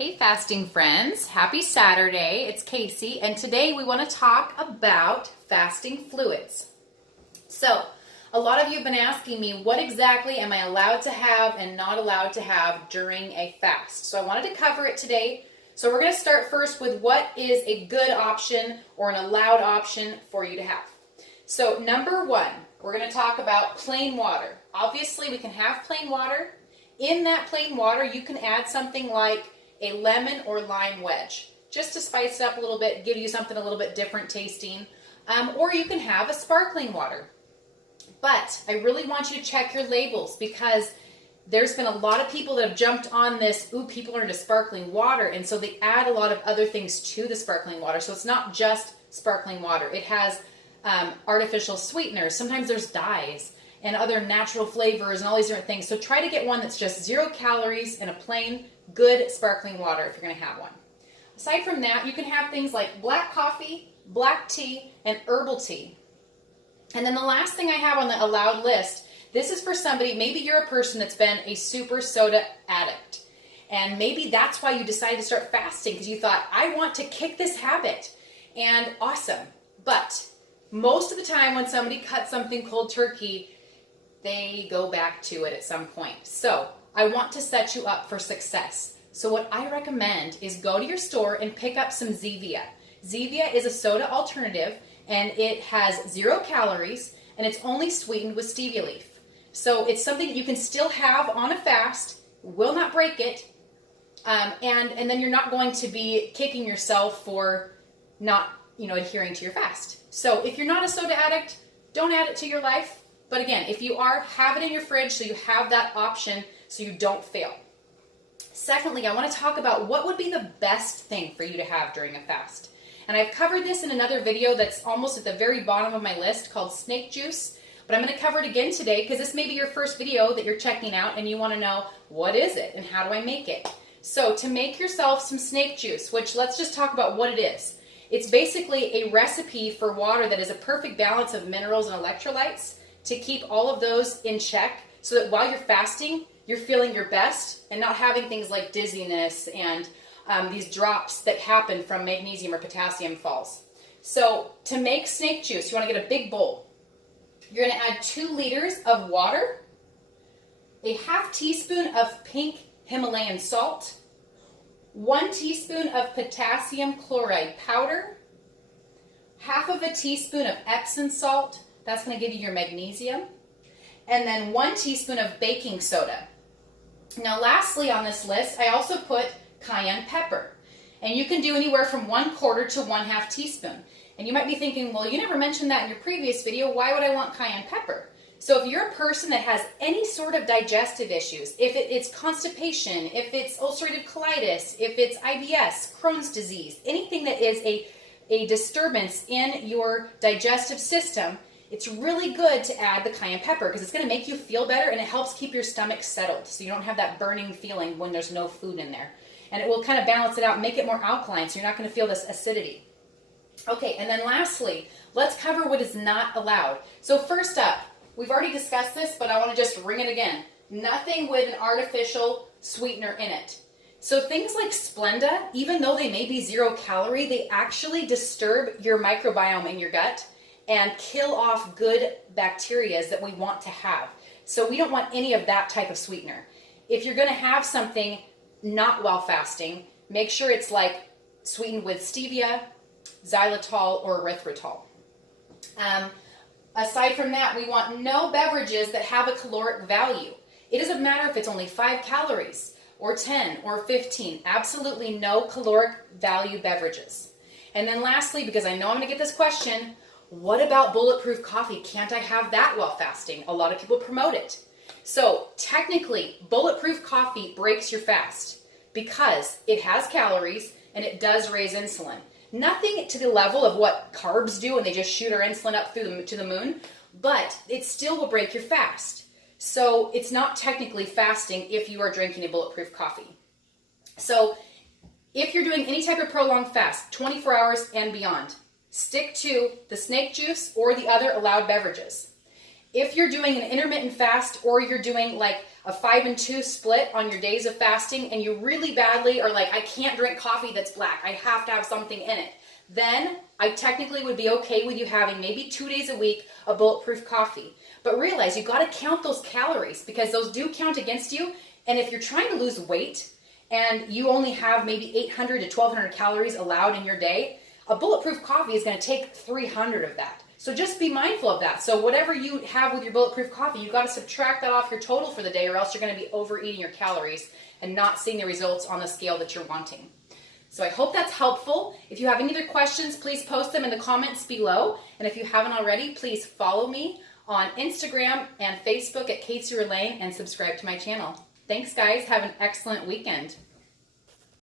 Hey fasting friends, happy Saturday. It's Casey and today we want to talk about fasting fluids. So a lot of you have been asking me what exactly am I allowed to have and not allowed to have during a fast. So I wanted to cover it today. So we're going to start first with what is a good option or an allowed option for you to have. So number one, we're going to talk about plain water. Obviously we can have plain water. In that plain water you can add something like a lemon or lime wedge, just to spice it up a little bit, give you something a little bit different tasting. Or you can have a sparkling water. But I really want you to check your labels because there's been a lot of people that have jumped on this, people are into sparkling water, and so they add a lot of other things to the sparkling water. So it's not just sparkling water. It has artificial sweeteners. Sometimes there's dyes and other natural flavors and all these different things. So try to get one that's just 0 calories and a plain, good sparkling water if you're going to have one. Aside from that, you can have things like black coffee, black tea, and herbal tea. And then the last thing I have on the allowed list, this is for somebody, maybe you're a person that's been a super soda addict. And maybe that's why you decided to start fasting because you thought, I want to kick this habit. And awesome. But most of the time when somebody cuts something cold turkey, they go back to it at some point. So I want to set you up for success. So what I recommend is go to your store and pick up some Zevia. Zevia is a soda alternative and it has 0 calories and it's only sweetened with stevia leaf. So it's something that you can still have on a fast, will not break it, and then you're not going to be kicking yourself for not adhering to your fast. So if you're not a soda addict, don't add it to your life. But again, if you are, have it in your fridge so you have that option so you don't fail. Secondly, I want to talk about what would be the best thing for you to have during a fast. And I've covered this in another video that's almost at the very bottom of my list called snake juice. But I'm going to cover it again today because this may be your first video that you're checking out and you want to know what is it and how do I make it. So to make yourself some snake juice, which let's just talk about what it is. It's basically a recipe for water that is a perfect balance of minerals and electrolytes to keep all of those in check so that while you're fasting, you're feeling your best and not having things like dizziness and these drops that happen from magnesium or potassium falls. So to make snake juice, you want to get a big bowl. You're going to add 2 liters of water, a ½ teaspoon of pink Himalayan salt, 1 teaspoon of potassium chloride powder, ½ teaspoon of Epsom salt. That's going to give you your magnesium. And then 1 teaspoon of baking soda. Now lastly on this list, I also put cayenne pepper. And you can do anywhere from 1/4 to 1/2 teaspoon. And you might be thinking, well, you never mentioned that in your previous video. Why would I want cayenne pepper? So if you're a person that has any sort of digestive issues, if it's constipation, if it's ulcerative colitis, if it's IBS, Crohn's disease, anything that is a disturbance in your digestive system, it's really good to add the cayenne pepper because it's going to make you feel better and it helps keep your stomach settled so you don't have that burning feeling when there's no food in there. And it will kind of balance it out and make it more alkaline so you're not going to feel this acidity. Okay, and then lastly, let's cover what is not allowed. So first up, we've already discussed this, but I want to just ring it again. Nothing with an artificial sweetener in it. So things like Splenda, even though they may be 0 calorie, they actually disturb your microbiome in your gut and kill off good bacteria that we want to have. So we don't want any of that type of sweetener. If you're going to have something not while fasting, make sure it's like sweetened with stevia, xylitol, or erythritol. Aside from that, we want no beverages that have a caloric value. It doesn't matter if it's only 5 calories or 10 or 15. Absolutely no caloric value beverages. And then lastly, because I know I'm going to get this question, what about bulletproof coffee? Can't I have that while fasting? A lot of people promote it. So technically, bulletproof coffee breaks your fast because it has calories and it does raise insulin. Nothing to the level of what carbs do and they just shoot our insulin up to the moon, but it still will break your fast. So it's not technically fasting if you are drinking a bulletproof coffee. So if you're doing any type of prolonged fast, 24 hours and beyond, stick to the snake juice or the other allowed beverages. If you're doing an intermittent fast or you're doing like a 5 and 2 split on your days of fasting and you really badly are like, I can't drink coffee that's black, I have to have something in it, then I technically would be okay with you having maybe 2 days a week a bulletproof coffee. But realize you got to count those calories because those do count against you. And if you're trying to lose weight and you only have maybe 800 to 1200 calories allowed in your day, a bulletproof coffee is going to take 300 of that. So just be mindful of that. So whatever you have with your bulletproof coffee, you've got to subtract that off your total for the day, or else you're going to be overeating your calories and not seeing the results on the scale that you're wanting. So I hope that's helpful. If you have any other questions, please post them in the comments below. And if you haven't already, please follow me on Instagram and Facebook at Casey Relane and subscribe to my channel. Thanks, guys. Have an excellent weekend.